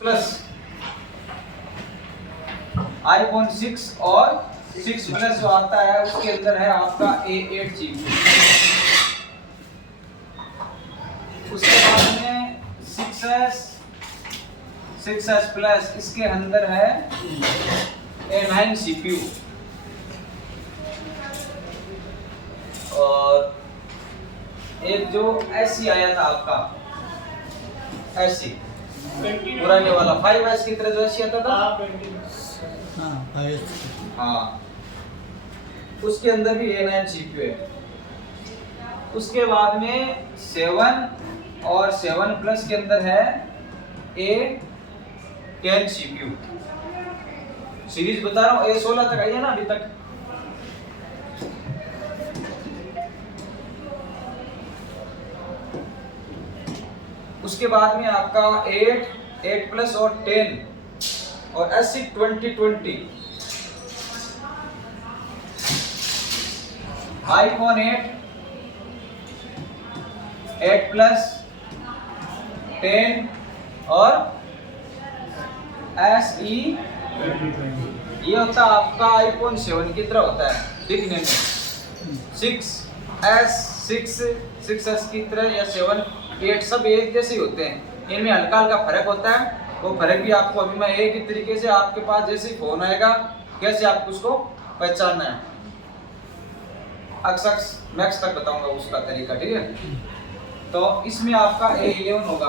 Plus iPhone 6 और 6 plus जो आता है उसके अंदर है आपका A8 चिप। उसके बाद में 6s प्लस इसके अंदर है A9 CPU और एक जो SC आया था आपका SC पुराने वाला 5S की तरह जो SC आता था हाँ उसके अंदर भी A9 CPU है। उसके बाद में 7 और 7 प्लस के अंदर है A10 CPU। सीरीज बता रहा हूँ A16 तक आई है ना अभी तक। उसके बाद में आपका 8 प्लस और 10 और SC 2020 आईफोन 8 प्लस 10 और SE ये होता है आपका आईफोन 7 की तरह होता है दिखने में। 6s की तरह या 7 8 सब एक जैसे ही होते हैं, इनमें हल्का हल्का फर्क होता है। वो फर्क भी आपको अभी मैं एक ही तरीके से आपके पास जैसे ही फोन आएगा कैसे आपको उसको पहचानना है अक्सर मैक्स तक बताऊंगा उसका तरीका, ठीक है। तो इसमें आपका A11 होगा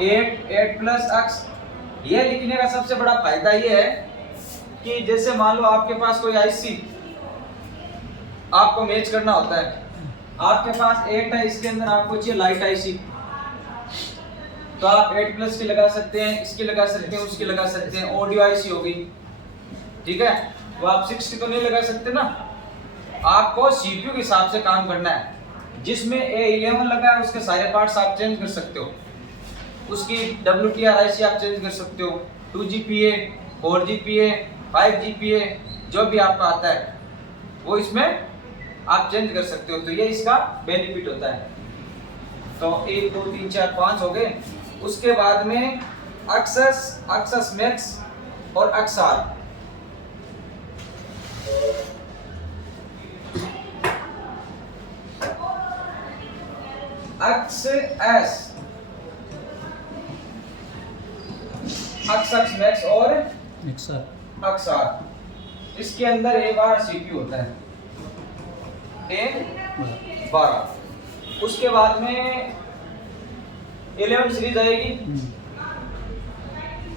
8 प्लस अक्स। ये लिखने का सबसे बड़ा फायदा ये है कि जैसे मान लो आपके पास कोई आईसी आपको मैच करना होता है, आपके पास 8 है, इसके अंदर आपको चाहिए लाइट आईसी, तो आप 8 प्लस की लगा सकते हैं, इसकी लगा सकते हैं, उसकी लगा सकते हैं। ऑडियो आईसी हो गई, ठीक है। तो आप 6 की तो नहीं लगा सकते ना, आपको सीपीयू के हिसाब से काम करना है। जिसमें A11 लगा है उसके सारे पार्ट्स आप चेंज कर सकते हो, उसकी WTR आईसी आप चेंज कर सकते हो, 2GPA 4GPA 5GPA जो भी आपका आता है वो इसमें आप चेंज कर सकते हो। तो ये इसका बेनिफिट होता है। तो 1 2 3 4 5 हो गए। उसके बाद में एक्सेस मैक्स और XR। एक्सेस मैक्स और XR इसके अंदर A12 CPU होता है, A12। उसके बाद में 11 सीरीज आएगी,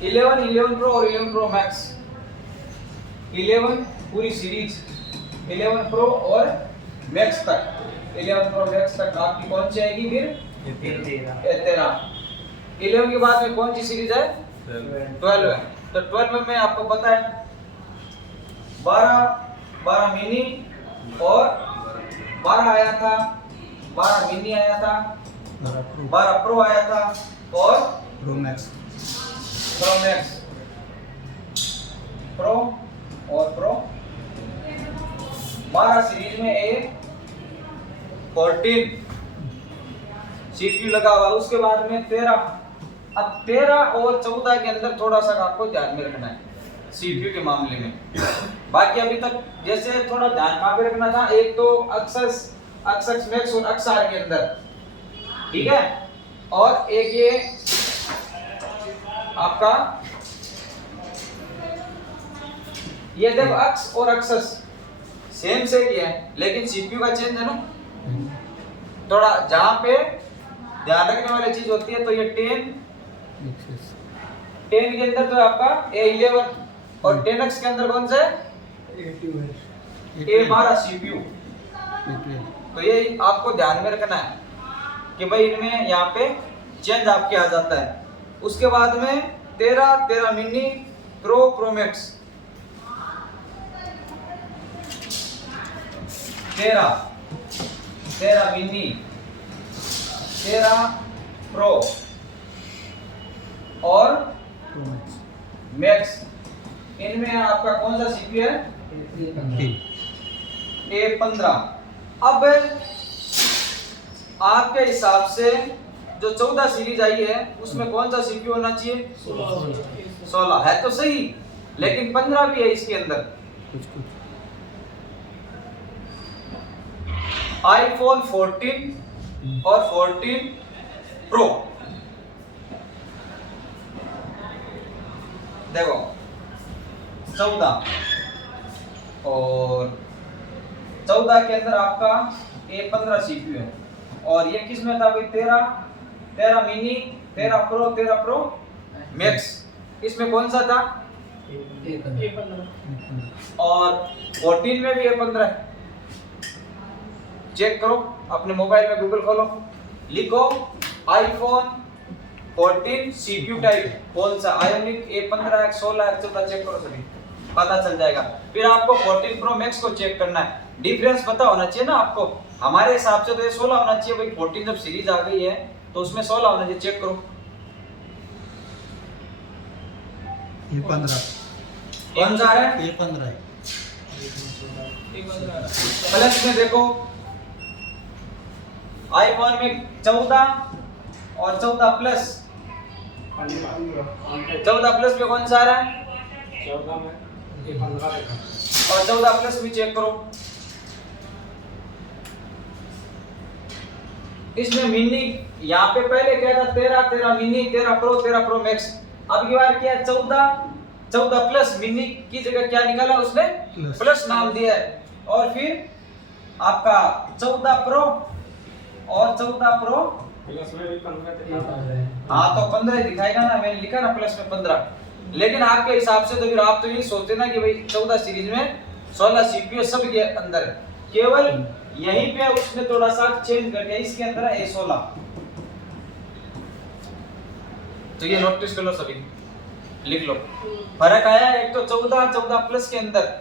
11 प्रो और 11 प्रो मैक्स। 11 पूरी सीरीज 11 प्रो और मैक्स तक, 11 प्रो मैक्स तक आपकी कौन सी आएगी फिर 13। 11 के बाद में कौन सी सीरीज है 12 है। तो 12 में आपको पता है 12 मिनी और 12 आया था, 12 मिनी आया था, 12 प्रो आया था और प्रो मैक्स प्रो और प्रो 12 सीरीज में A14 CPU लगा हुआ। उसके बाद में 13। अब 13 और 14 के अंदर थोड़ा सा आपको ध्यान में रखना है CPU के मामले में। बाकी अभी तक जैसे थोड़ा ध्यान कहाँ पे रखना था, एक तो एक्सेस मैक्स और XR के अंदर, ठीक है। और एक ये आपका ये देखो एक्स और एक्सेस सेम से ही है लेकिन CPU का चेंज है ना थोड़ा। जहां पे ध्यान रखने वाली चीज होती है तो ये 10 के अंदर तो आपका A11 और 10X के अंदर कौन सा है A12 CPU। तो ये आपको ध्यान में रखना है कि भाई इनमें यहाँ पे चेंज आपके आ जाता है। उसके बाद में 13 mini pro max, 13 mini 13 pro और मैक्स, इनमें आपका कौन सा CPU है A15। अब आपके हिसाब से जो 14 सीरीज आई है उसमें कौन सा सीपीयू होना चाहिए? 16 है तो सही, लेकिन 15 भी है इसके अंदर। आईफोन 14 और 14 प्रो, देखो 14 और 14 के अंदर आपका A15 सीपीयू है, और ये किस में था भाई? 13 मिनी, 13 प्रो मैक्स, इसमें कौन सा था? A15। और 14 में भी A15 है। चेक करो अपने मोबाइल में, गूगल खोलो, लिखो आईफोन 14 सीपीयू टाइप कौन सा, आयोनिक A15 16 14, चेक करो सभी, पता चल जाएगा। फिर आपको 14 प्रो मैक्स को चेक करना है, डिफरेंस पता होना चाहिए ना आपको। हमारे हिसाब से तो ये 16 होना चाहिए भाई, 14 जब सीरीज आ गई है तो उसमें 16 होना चाहिए। चेक करो A15 कौन सा है? A15 है। प्लस में देखो आईफोन में 14 और 14 प्लस, 14 प्लस में कौन सा आ रहा है? 14 में A15 देखा, और 14 प्लस भी चेक करो। इसमें मिनी, यहाँ पे पहले क्या था? 13 मिनी, 13 प्रो मैक्स। अब की बार क्या? 14 प्लस, मिनी की जगह क्या निकाला उसने? प्लस नाम दिया है। और फिर आपका 14 प्रो और 14 प्रो प्लस में भी 15 दिखा। हाँ तो 15 दिखाएगा ना, मैंने लिखा ना प्लस में 15। लेकिन आपके हिसाब से तो फिर आप तो ये सोचते ना कि भाई 14 सीरीज में 16 सीपीयू सब के अंदर है, केवल यहीं पे उसने थोड़ा सा चेंज कर दिया, इसके अंदर है A16। तो ये नोटिस कर लो सभी, लिख लो, फर्क आया है एक तो 14 प्लस के अंदर।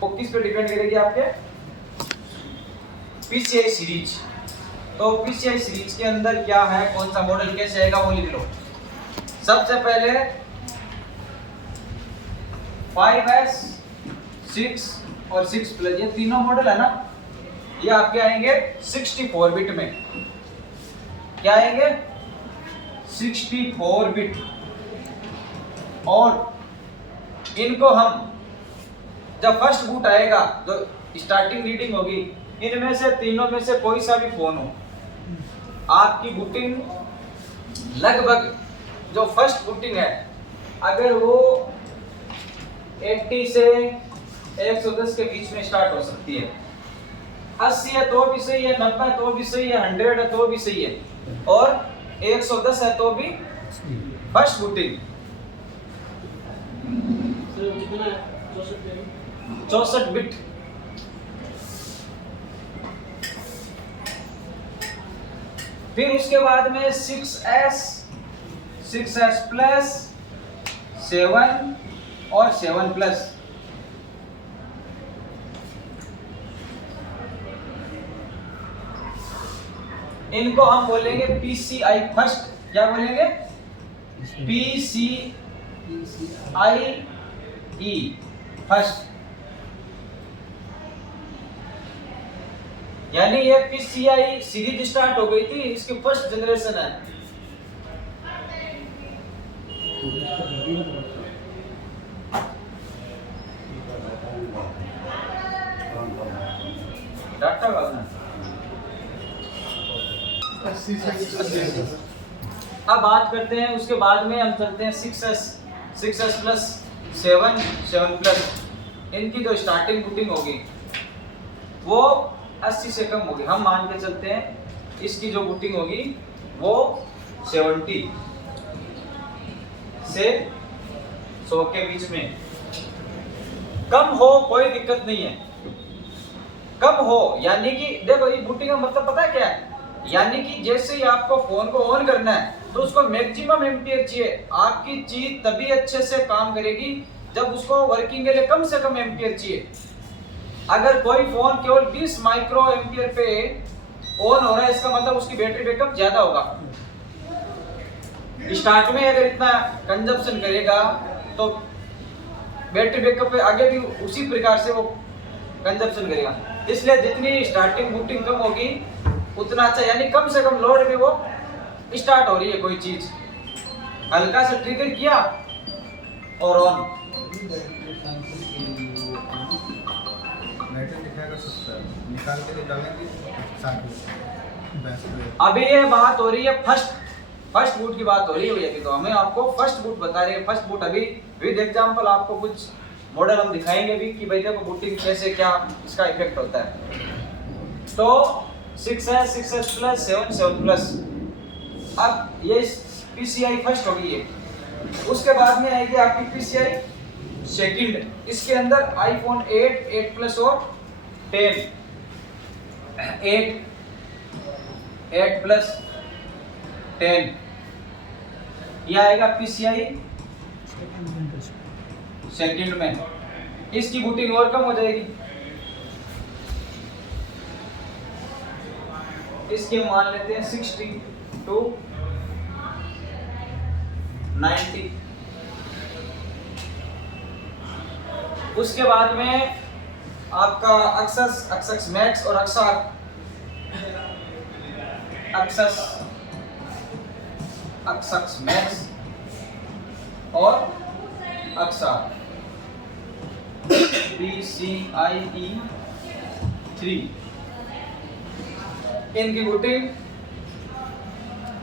वो किस पे डिपेंड करेगी? आपके PCI सीरीज। तो PCI सीरीज के अंदर क्या है, कौन सा मॉडल कैसे आएगा वो लिख लो। सबसे पहले 5S, 6 और 6 प्लस, ये तीनों मॉडल है ना, ये आपके आएंगे 64 बिट में। क्या आएंगे? 64 बिट। और इनको हम जब फर्स्ट बूट आएगा, जो स्टार्टिंग रीडिंग होगी, इनमें से तीनों में से कोई सा भी फोन हो, आपकी बूटिंग लगभग जो फर्स्ट बूटिंग है, अगर वो 80 से 110 के बीच में स्टार्ट हो सकती है। 80 है तो भी सही है, 90 है तो भी सही है, 100 है तो भी सही है, और 110 है तो भी फर्स्ट बूटिंग। 64 बिट। फिर उसके बाद में 6S प्लस, 7 और 7 प्लस। इनको हम बोलेंगे PCI फर्स्ट। क्या बोलेंगे? PCIe first. यानी ये PCI सीरीज स्टार्ट हो गई थी, इसकी फर्स्ट जनरेशन है। डाटा वाला। अब बात करते हैं, उसके बाद में हम चलते हैं 6S प्लस, 7 प्लस। इनकी जो स्टार्टिंग बूटिंग होगी वो 80 से कम होगी। हम मान के चलते हैं इसकी जो बूटिंग होगी वो 70 से 100 के बीच में। कम हो कोई दिक्कत नहीं है, कम हो यानी कि देखो ये बूटिंग का मतलब पता है क्या है? यानी कि जैसे ही आपको फोन को ऑन करना है तो उसको मैक्सिमम एम्पियर चाहिए। आपकी चीज तभी अच्छे से काम करेगी जब उसको वर्किंग के लिए कम से कम एम्पियर चाहिए। अगर कोई फोन केवल 20 माइक्रो एम्पियर पे ऑन हो रहा है, इसका मतलब उसकी बैटरी बैकअप ज्यादा होगा। स्टार्ट में अगर इतना कंजप्शन करेगा तो बैटरी बैकअप पे आगे भी उसी प्रकार से वो कंजप्शन करेगा। इसलिए जितनी स्टार्टिंग बूटिंग कम होगी उतना अच्छा, यानी कम से कम लोड में वो स्टार्ट हो रही है कोई चीज। हल्का सा ट्रिगर किया और ऑन। बैटरी दिखाएगा 70, निकाल के निकालेंगे 60। अभी ये बात हो रही है फर्स्ट बूट की बात हो रही है अभी, तो हमें आपको फर्स्ट बूट बता रहे हैं। फर्स्ट बूट अभी विद एग्जांपल आपको कुछ मॉडल हम दिखाएंगे भी कि भाई देखो बूटिंग कैसे क्या इसका इफेक्ट होता है। तो 6S, 6S प्लस, 7 प्लस। अब ये PCI फर्स्ट होगी ये, उसके बाद में आएगी आपकी PCI सेकंड। इसके अंदर आईफोन 8, 8 प्लस और 10, 8 प्लस 10 ये आएगा PCI सेकंड में। इसकी बूटिंग और कम हो जाएगी, इसके मान लेते हैं 60 to 90। उसके बाद में आपका एक्सस मैक्स और एक्सस मैक्स और अक्सा PCIe 3 इनकी बूटिंग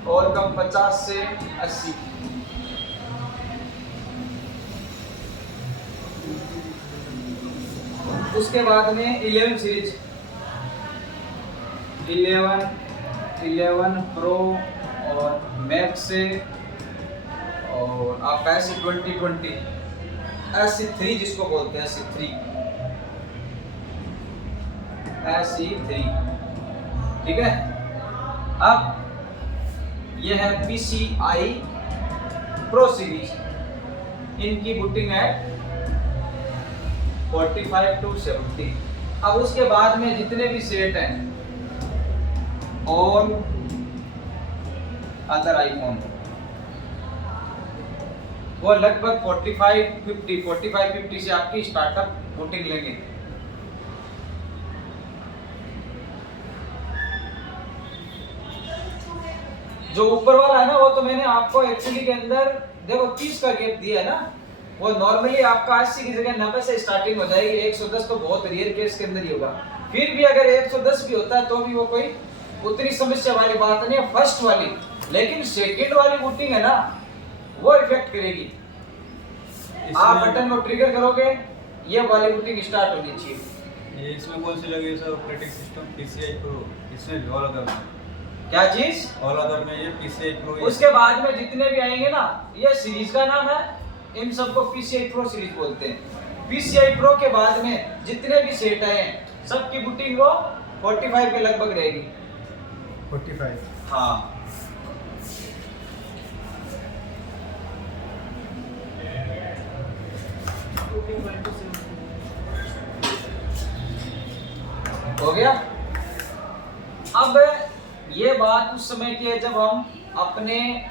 और कम 50 से 80। उसके बाद में 11 सीरीज, 11 प्रो और मैक्स से, और आपका SC20 SC3 जिसको बोलते हैं SC3 ठीक है। अब ये है PCI प्रो सीरीज, इनकी बूटिंग है 45 to 70। अब उसके बाद में जितने भी सेट हैं और अदर आईफोन वो लगभग 45-50 से आपकी स्टार्टअप बूटिंग लेंगे। जो ऊपर वाला है ना वो तो मैंने आपको एक्चुअली के अंदर देखो 30 का गैप दिया है ना, वो नॉर्मली आपका 80 की जगह 90 से स्टार्टिंग हो जाएगी। 110 तो बहुत रेयर केस के अंदर ही होगा, फिर भी अगर 110 भी होता है तो भी वो कोई उतनी समस्या वाली बात नहीं है फर्स्ट वाली। लेकिन सेकंड वाली बूटिंग है ना वो इफेक्ट करेगी। आप बटन को ट्रिगर करोगे ये वाली बूटिंग स्टार्ट होनी चाहिए। ये इसमें कौन सी लगी sir operating system? PCI pro. इसमें ऑल अदर में क्या चीज? ऑल अदर में ये PCI प्रो। उसके बाद में जितने भी आएंगे ना ये सीरीज का नाम है, इन सबको PCI प्रो सीरीज बोलते हैं। PCI प्रो के बाद में जितने भी सेट आए हैं सबकी बूटिंग वो 45 के लगभग रहेगी। 45 हाँ हो गया। अब ये बात उस समय की है जब हम अपने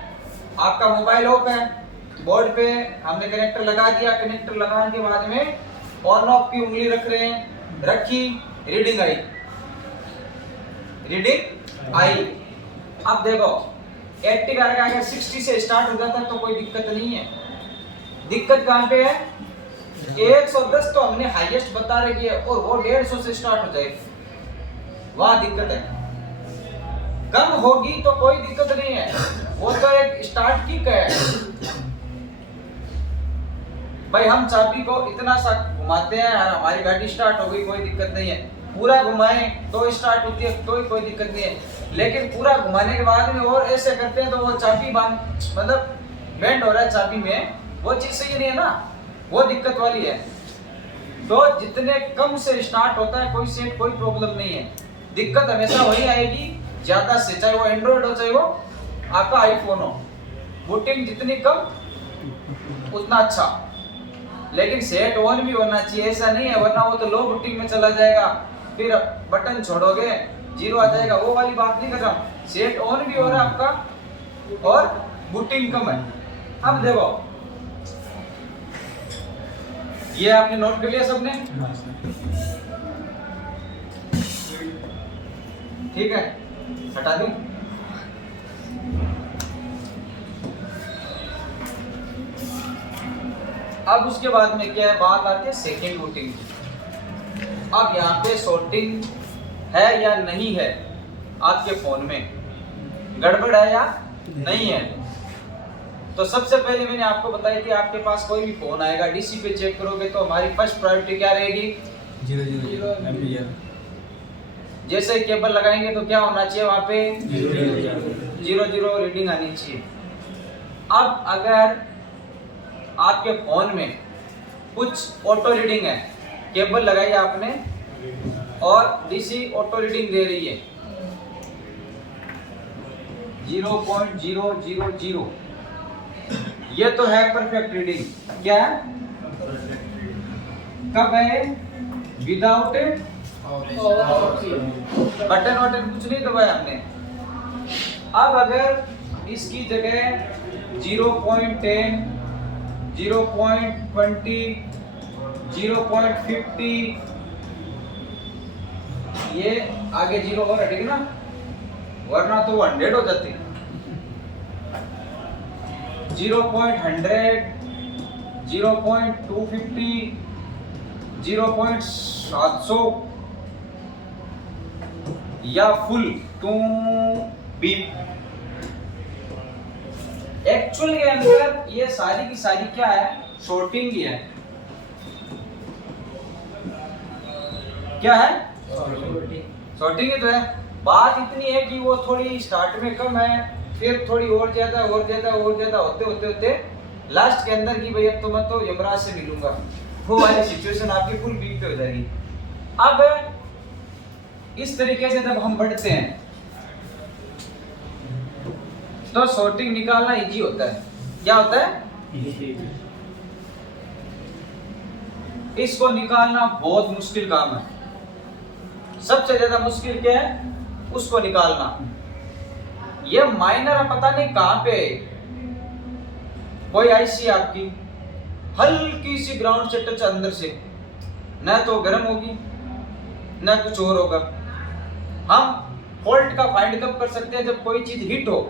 आपका मोबाइल ऑफ है, बोर्ड पे हमने कनेक्टर लगा दिया, कनेक्टर लगाने के बाद में ऑन ऑफ की उंगली रख रहे हैं, रखी, रीडिंग आई। अब देखो 80 का अगर 60 से स्टार्ट हो जाता है तो कोई दिक्कत नहीं है। दिक्कत कहाँ पे है? 110 तो हमने हाईएस्ट बता रखी है और वो 150 से स्टार्ट हो जाए, वहां दिक्कत है। कम होगी तो कोई दिक्कत नहीं है, वो तो एक स्टार्ट किक है भाई। हम चाबी को इतना सा घुमाते हैं और हमारी गाड़ी स्टार्ट हो गई, कोई दिक्कत नहीं है। पूरा घुमाएं तो स्टार्ट होती है तो कोई दिक्कत नहीं है। लेकिन पूरा घुमाने के बाद में और ऐसे करते हैं तो वो चाबी मतलब बेंड हो रहा है चाबी में, वो चीज सही नहीं है ना, वो दिक्कत वाली है। तो जितने कम से स्टार्ट होता है कोई सेट कोई प्रॉब्लम नहीं है। दिक्कत हमेशा वही आएगी ज्यादा से, चाहे वो एंड्रॉइड हो चाहे वो आपका आईफोन हो। बूटिंग जितनी कम उतना अच्छा, लेकिन सेट ऑन भी होना चाहिए, ऐसा नहीं है वरना वो तो लो बूटिंग में चला जाएगा, फिर बटन छोड़ोगे 0 आ जाएगा, वो वाली बात नहीं कर रहा हूँ। सेट ऑन भी हो रहा है आपका और बूटिंग कम है। अब देखो ये आपने नोट कर लिया सबने? ठीक है, हटा दूं। अब उसके बाद में क्या है, बात आती है सेकेंड रूटिंग की। अब यहाँ पे सॉर्टिंग है या नहीं है आपके फोन में, गड़बड़ है या नहीं है। तो सबसे पहले मैंने आपको बताया कि आपके पास कोई भी फोन आएगा, डीसी पे चेक करोगे तो हमारी फर्स्ट प्रायोरिटी क्या रहेगी, 0 एम्पीयर। जैसे केबल लगाएंगे तो क्या होना चाहिए वहां पे 0 रीडिंग आनी चाहिए। अब अगर आपके फोन में कुछ ऑटो रीडिंग है, केबल लगाई आपने और डीसी ऑटो रीडिंग दे रही है 0.000, ये तो है परफेक्ट रीडिंग। क्या है, कब है, विदाउट बटन वटन कुछ नहीं दबाया हमने। अब अगर इसकी जगह 0.10, 0.20, 0.50, ये आगे 0 और हटेगी ना, वरना तो 100 हो जाती। 0.100, 0.250, 0.700 या फुल 2 बीप। एक्चुअल के अंदर ये सारी की सारी क्या है, शॉर्टिंग ही है। क्या है, शॉर्टिंग ही तो है। बात इतनी है कि वो थोड़ी स्टार्ट में कम है, फिर थोड़ी और ज्यादा होते लास्ट के अंदर की भाई अब तो मैं तो यमराज से मिलूंगा, वो वाली सिचुएशन आपकी फुल बीप पे हो जाएगी। अब इस तरीके से जब हम बढ़ते हैं तो सॉर्टिंग निकालना इजी होता है। क्या होता है, इसको निकालना बहुत मुश्किल काम है। सबसे ज्यादा मुश्किल क्या है, उसको निकालना। ये माइनर पता नहीं कहां पे, कोई आईसी आपकी हल्की सी ग्राउंड से टच अंदर से, ना तो गर्म होगी ना कुछ और होगा। हम फॉल्ट का फाइंड कब कर सकते हैं, जब कोई चीज हिट हो।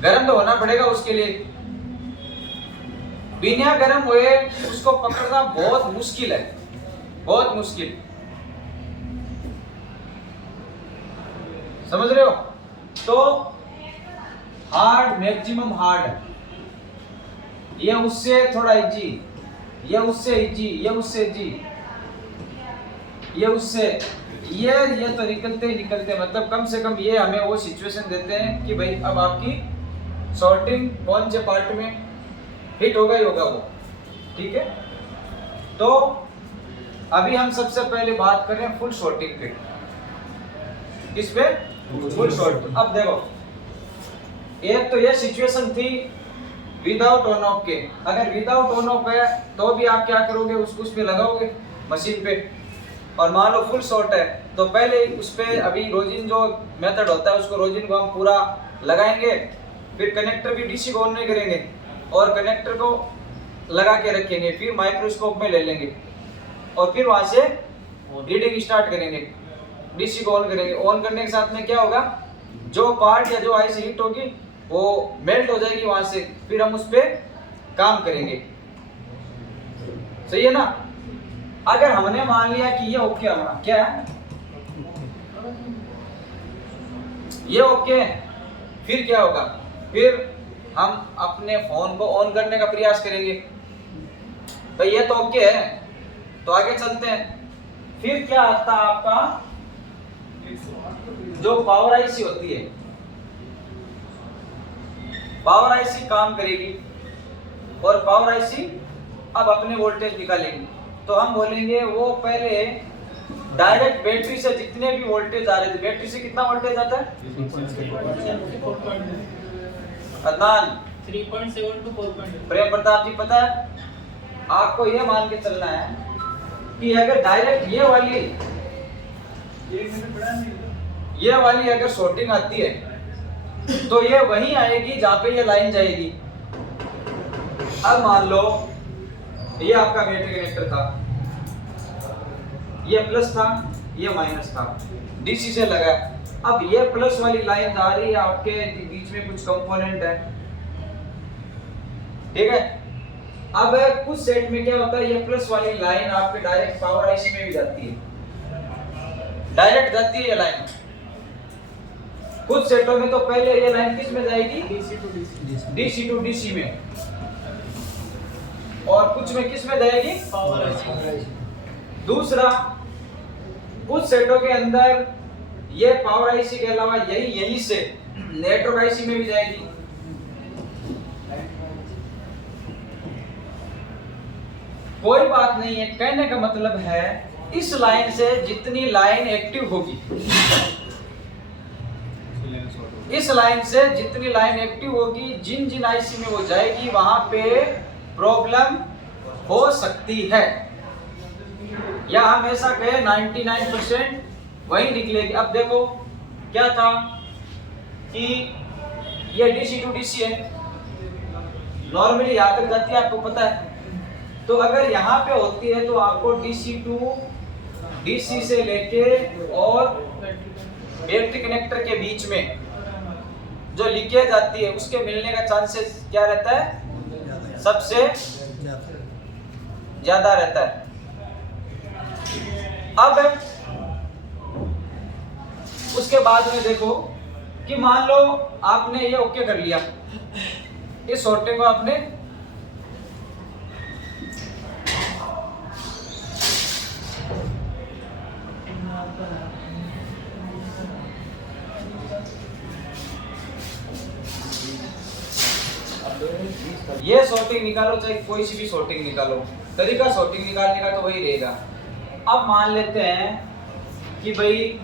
गर्म तो होना पड़ेगा उसके लिए, बिना गर्म हुए उसको पकड़ना बहुत मुश्किल है, बहुत मुश्किल। समझ रहे हो। तो हार्ड, मैक्सिमम हार्ड, ये उससे थोड़ा इजी, ये उससे इजी, ये उससे इजी, ये उससे ये तो निकलते ही निकलते, मतलब कम से कम ये हमें वो सिचुएशन देते हैं कि भाई अब आपकी सॉर्टिंग कौन से पार्ट में हिट होगा ही होगा वो, ठीक है। तो अभी हम सबसे पहले बात कर रहे हैं फुल सॉर्टिंग पे। किस पे, फुल सॉर्टिंग। अब देखो, एक तो ये सिचुएशन थी विदाउट ऑन ऑफ के। अगर विदाउट ऑन ऑफ है तो भी आप क्या करोगे, उसको उस पे लगाओगे मशीन पे, और मान लो फुल शॉर्ट है तो पहले उस पे अभी रोजिन जो मेथड होता है उसको रोजिन को हम पूरा लगाएंगे, फिर कनेक्टर भी डीसी को ऑन नहीं करेंगे और कनेक्टर को लगा के रखेंगे, फिर माइक्रोस्कोप में ले लेंगे और फिर वहां से रीडिंग स्टार्ट करेंगे, डीसी को ऑन करेंगे। ऑन करने के साथ में क्या होगा, जो पार्ट या जो आईसी हिट होगी वो मेल्ट हो जाएगी वहां से, फिर हम उस पे काम करेंगे। सही है ना। अगर हमने मान लिया कि ये ओके हमारा, क्या है ये ओके, फिर क्या होगा, फिर हम अपने फोन को ऑन करने का प्रयास करेंगे। भाई ये तो ओके है, तो आगे चलते हैं। फिर क्या आता है आपका, जो पावर आईसी होती है, पावर आईसी काम करेगी और पावर आईसी अब अपने वोल्टेज निकालेंगे। तो हम बोलेंगे वो पहले डायरेक्ट बैटरी से जितने भी वोल्टेज आ रहे थे, बैटरी से कितना वोल्टेज आता है अदनान, 3.7 to 4.2। प्रेम प्रताप जी पता है, आपको ये मान के चलना है कि अगर डायरेक्ट ये वाली अगर शॉर्टिंग आती है तो ये वहीं आएगी जहां पे ये लाइन जाएगी। अब मान लो ये आपका बैटरी कनेक्टर था, ये प्लस था, ये माइनस था, डीसी से लगा। अब ये प्लस वाली लाइन आ रही है, आपके बीच में कुछ कंपोनेंट है, ठीक है। अब कुछ सेट में क्या होता है, ये प्लस वाली लाइन आपके डायरेक्ट पावर आईसी में भी जाती है, डायरेक्ट जाती है ये लाइन। कुछ सेटों में तो पहले ये लाइन किस में जाएगी, डीसी टू डीसी में, और कुछ में किस में जाएगी, पावर आईसी। दूसरा कुछ सेटों के अंदर ये पावर आईसी के अलावा यही से नेटवर्क आईसी में भी जाएगी। कोई बात नहीं है, कहने का मतलब है इस लाइन से जितनी लाइन एक्टिव होगी, इस लाइन से जितनी लाइन एक्टिव होगी, जिन जिन आईसी में वो जाएगी वहां पे प्रॉब्लम हो सकती है, या हम ऐसा कहें 99% वही निकलेगी। अब देखो क्या था कि ये डीसी टू डीसी है, नॉर्मली यहां तक जाती है, आपको पता है। तो अगर यहाँ पे होती है तो आपको डीसी टू डीसी से लेके और बैटरी कनेक्टर के बीच में जो लीकेज आती है उसके मिलने का चांसेस क्या रहता है, सबसे ज्यादा रहता है। अब उसके बाद में देखो कि मान लो आपने ये ओके कर लिया, इस शॉर्टिंग को आपने ये शॉर्टिंग निकालो, चाहे कोई सी भी शॉर्टिंग निकालो, तरीका शॉर्टिंग निकालने का तो वही रहेगा। अब मान लेते हैं कि भाई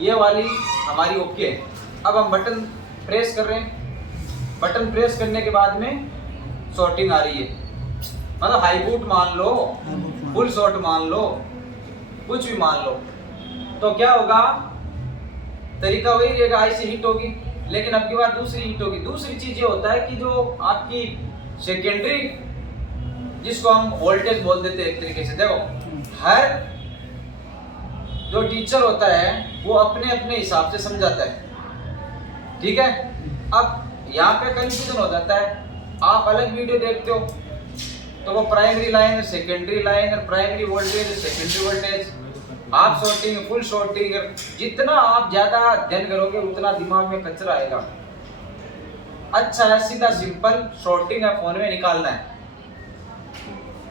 ये वाली हमारी ओके है, अब हम बटन प्रेस कर रहे हैं, बटन प्रेस करने के बाद में शॉर्टिंग आ रही है, मतलब हाई बूट मान लो, फुल शॉर्ट मान लो, कुछ भी मान लो, तो क्या होगा, तरीका वही रहेगा, आईसी हिट होगी, लेकिन अब की बार दूसरी हिट होगी। दूसरी चीज ये होता है कि जो आपकी सेकेंडरी, जिसको हम वोल्टेज बोल देते हैं एक तरीके से, देखो हर जो टीचर होता है वो अपने अपने हिसाब से समझाता है, ठीक है। अब यहाँ पे कंफ्यूजन हो जाता है, आप अलग वीडियो देखते हो तो वो प्राइमरी लाइन, सेकेंडरी लाइन, और primary voltage, secondary voltage, half shorting, full shorting, जितना आप ज्यादा अध्ययन करोगे उतना दिमाग में कचरा आएगा। अच्छा है, सीधा सिंपल शॉर्टिंग है, फोन में निकालना है,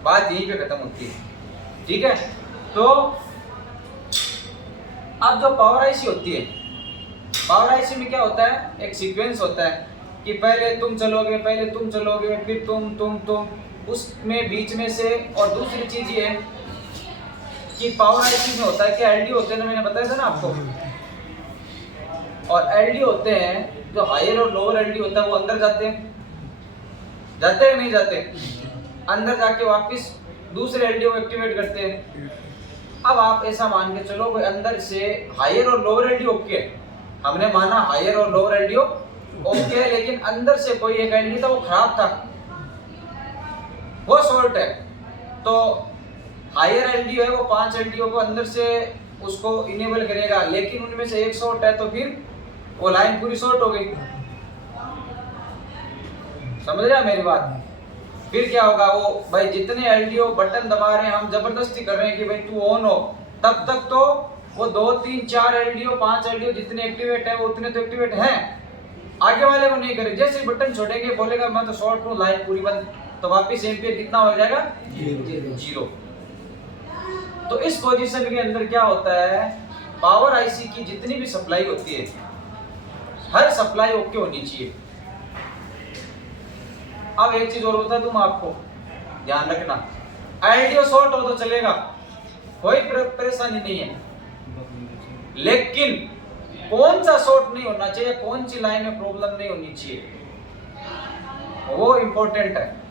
बात यहीं पे खत्म होती है, ठीक है। तो अब जो पावर आईसी होती है, पावर आईसी में क्या होता है, एक सीक्वेंस होता है कि पहले तुम चलोगे, पहले तुम चलोगे, फिर तुम, उसमें बीच में से। और दूसरी चीज ये है कि पावर आईसी में होता है कि एलडी होते हैं ना, मैंने बताया था ना आपको, और एलडी होते हैं जो हायर और लोअर एलडी होता है वो अंदर जाते हैं कि नहीं जाते, अंदर जाके वापस दूसरे एलडी को एक्टिवेट करते हैं। अब आप ऐसा मान के चलो कोई अंदर से हायर और लोअर एलडी ओके, हमने माना हायर और लोअर एलडी ओके, लेकिन अंदर से कोई एक एलडी था वो खराब था, वो शॉर्ट है, तो हायर एलडीओ है वो 5 एलडीओ को अंदर से उसको इनेबल करेगा, लेकिन उनमें से एक शॉर्ट है तो फिर वो लाइन पूरी शॉर्ट हो गई, समझ रहे हैं मेरी बात। फिर क्या होगा, वो भाई जितने एलडीओ बटन दबा रहे हैं, हम जबरदस्ती कर रहे हैं कि भाई तू ऑन हो, तब तक तो वो 2 3 4 एलडीओ 5 एलडीओ जितने एक्टिवेट है वो उतने तो एक्टिवेट हैं, आगे वाले को नहीं करे। जैसे ही बटन छोड़ेंगे, बोलेगा मैं तो शॉर्ट हूँ, लाइन पूरी बंद, तो वापिस एम्पियर कितना हो जाएगा, 0। तो इस पोजीशन के अंदर क्या होता है, पावर आईसी की जितनी भी सप्लाई होती है, हर सप्लाई ओके होनी चाहिए। अब एक चीज और बता दूं आपको, ध्यान रखना, एलडीओ शॉर्ट हो तो चलेगा, कोई परेशानी नहीं है, लेकिन कौन सा शॉर्ट नहीं होना चाहिए, कौन सी लाइन में प्रॉब्लम नहीं होनी चाहिए, वो इंपॉर्टेंट है।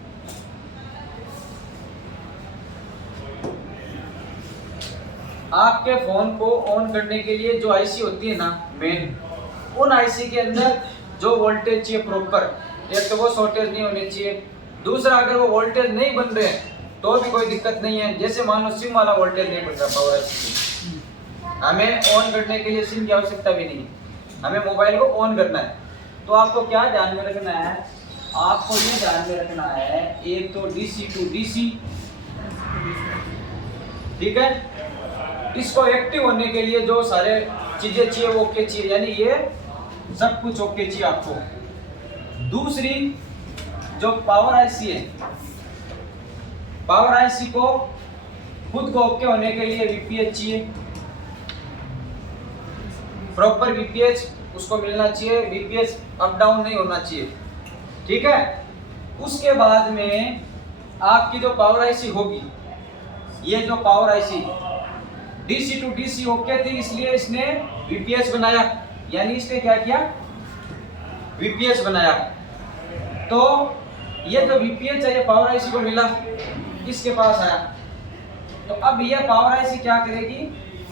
आपके फोन को ऑन करने के लिए जो आईसी होती है ना मेन, उन आईसी के अंदर जो वोल्टेज चाहिए प्रॉपर, एक तो वो शॉर्टेज नहीं होनी चाहिए, दूसरा अगर वो वोल्टेज नहीं बन रहे हैं तो भी कोई दिक्कत नहीं है। जैसे मान लो सिम वाला वोल्टेज नहीं बन रहा पावर आईसी, हमें ऑन करने के लिए सिम की आवश्यकता भी नहीं, हमें मोबाइल को ऑन करना है। तो आपको क्या ध्यान में रखना है, आपको ये ध्यान में रखना है, एक तो DC टू DC, ठीक है। इसको एक्टिव होने के लिए जो सारे चीजें चाहिए वो ओके चाहिए, यानी ये सब कुछ ओके चाहिए आपको। दूसरी जो पावर आईसी है, पावर आईसी को खुद को ओके होने के लिए VPH चाहिए, प्रॉपर VPH उसको मिलना चाहिए, VPH अप डाउन नहीं होना चाहिए, ठीक है। उसके बाद में आपकी जो पावर आईसी होगी, ये जो power IC DC to DC okay थी, इसलिए इसने VPH बनाया, यानी इसने क्या किया, VPH बनाया। तो ये जो VPH है ये पावर आईसी को मिला, इसके पास आया। तो अब ये पावर आईसी क्या करेगी,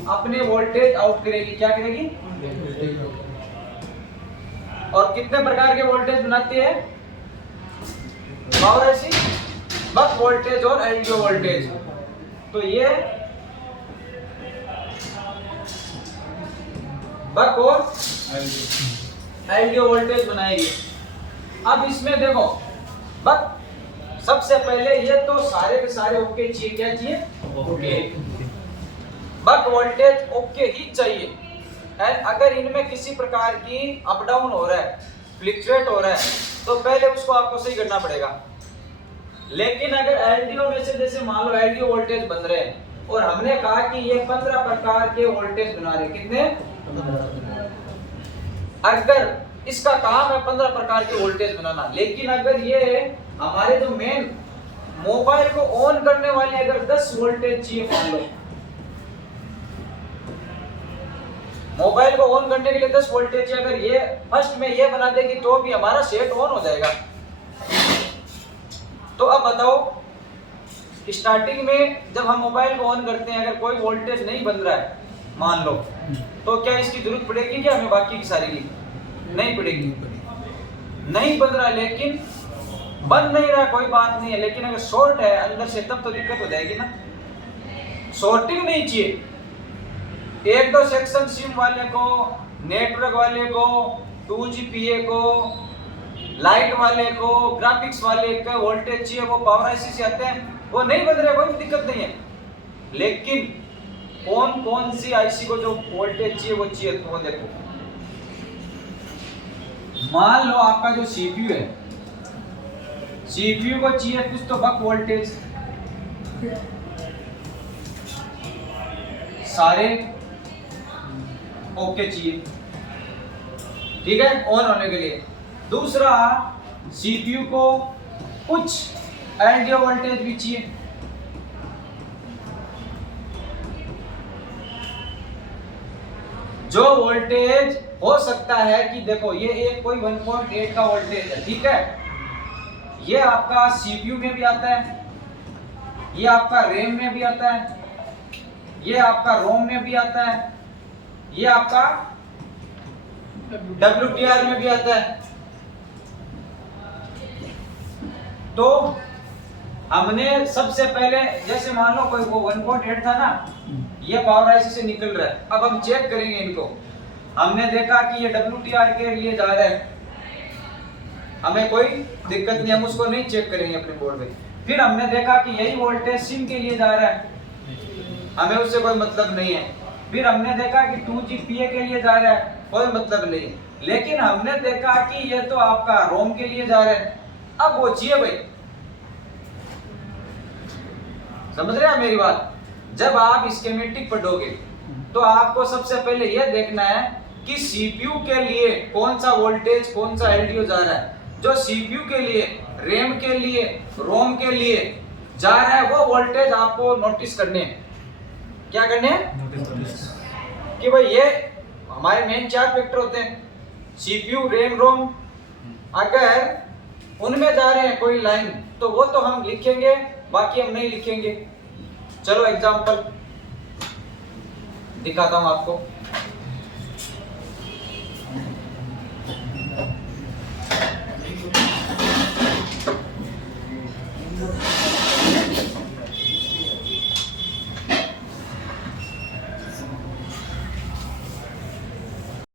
अपने वोल्टेज आउट करेगी, क्या करेगी, और कितने प्रकार के वोल्टेज बनाती है पावर आईसी, बक वोल्टेज और LDO वोल्टेज। तो ये बक और LDO वोल्टेज बनाएगी। अब इसमें देखो, बक सबसे पहले ये तो सारे के सारे ओके चाहिए, क्या चाहिए, ओके। बक वोल्टेज ओके ही चाहिए, एंड अगर इनमें किसी प्रकार की अप डाउन हो रहा है, फ्लक्चुएट हो रहा है, तो पहले उसको आपको सही करना पड़ेगा। लेकिन अगर LDO में से जैसे मान लो LDO वोल्टेज बन रहे हैं और हमने कहा कि ये 15 प्रकार के वोल्टेज बना रहे, कितने, अगर इसका काम है 15 प्रकार के वोल्टेज बनाना, लेकिन अगर ये हमारे जो मेन मोबाइल को ऑन करने वाले अगर 10 वोल्टेज चाहिए, मान लो मोबाइल को ऑन करने के लिए 10 वोल्टेज चाहिए, अगर ये फर्स्ट में ये बना देगी तो भी हमारा सेट ऑन हो जाएगा। तो अब बताओ, स्टार्टिंग में जब हम मोबाइल को ऑन करते हैं अगर कोई वोल्टेज नहीं बन रहा है मान लो, तो क्या इसकी जरूरत पड़ेगी क्या हमें बाकी की सारी की, नहीं पड़ेगी, नहीं बन रहा, लेकिन बन नहीं रहा कोई बात नहीं है, लेकिन अगर शॉर्ट है अंदर से तब तो दिक्कत हो जाएगी ना। शॉर्टिंग नहीं चाहिए, एक दो सेक्शन सिम वाले को, नेटवर्क वाले को, 2GPA को, लाइट वाले को, ग्राफिक्स वाले का वोल्टेज चाहिए, वो पावर आईसी से आते हैं, वो नहीं बन रहे, कोई दिक्कत नहीं है। लेकिन कौन कौन सी आईसी को जो वोल्टेज चाहिए वो चाहिए, तो वो देखो, मान लो आपका जो CPU है, CPU को चाहिए कुछ तो बक वोल्टेज, सारे ओके चाहिए, ठीक है, ऑन होने के लिए। दूसरा CPU को कुछ LDO वोल्टेज भी चाहिए, जो वोल्टेज हो सकता है कि देखो ये एक कोई 1.8 का वोल्टेज है, ठीक है, ये आपका CPU में भी आता है, ये आपका रैम में भी आता है, ये आपका रोम में भी आता है, ये आपका WTR में भी आता है। तो हमने सबसे पहले जैसे मान लो कोई वो 1.8 था ना, ये पावर आईसी से निकल रहा है, अब हम चेक करेंगे इनको, हमने देखा कि ये WTR के लिए जा रहा है, हमें कोई दिक्कत नहीं, हम उसको नहीं चेक करेंगे अपने बोर्ड पे। फिर हमने देखा कि यही वोल्टेज सिम के लिए जा रहा है, हमें उससे कोई मतलब नहीं है। फिर हमने देखा कि 2GPA के लिए जा रहा है, कोई मतलब नहीं, लेकिन हमने देखा कि ये तो आपका रोम के लिए जा रहा है, अब वो चाहिए भाई, समझ रहे हैं मेरी बात। जब आप स्कीमेटिक पढ़ोगे तो आपको सबसे पहले यह देखना है कि CPU के लिए कौन सा वोल्टेज, कौन सा LDO जा रहा है। जो CPU के लिए, रैम के लिए, रोम के लिए जा रहा है वो वोल्टेज आपको नोटिस करने हैं। क्या करने हैं कि भाई ये हमारे मेन 4 फैक्टर होते हैं, CPU, रैम, रोम, अगर उनमें जा रहे हैं कोई लाइन तो वो तो हम लिखेंगे, बाकी हम नहीं लिखेंगे। चलो एग्जांपल दिखाता हूं आपको।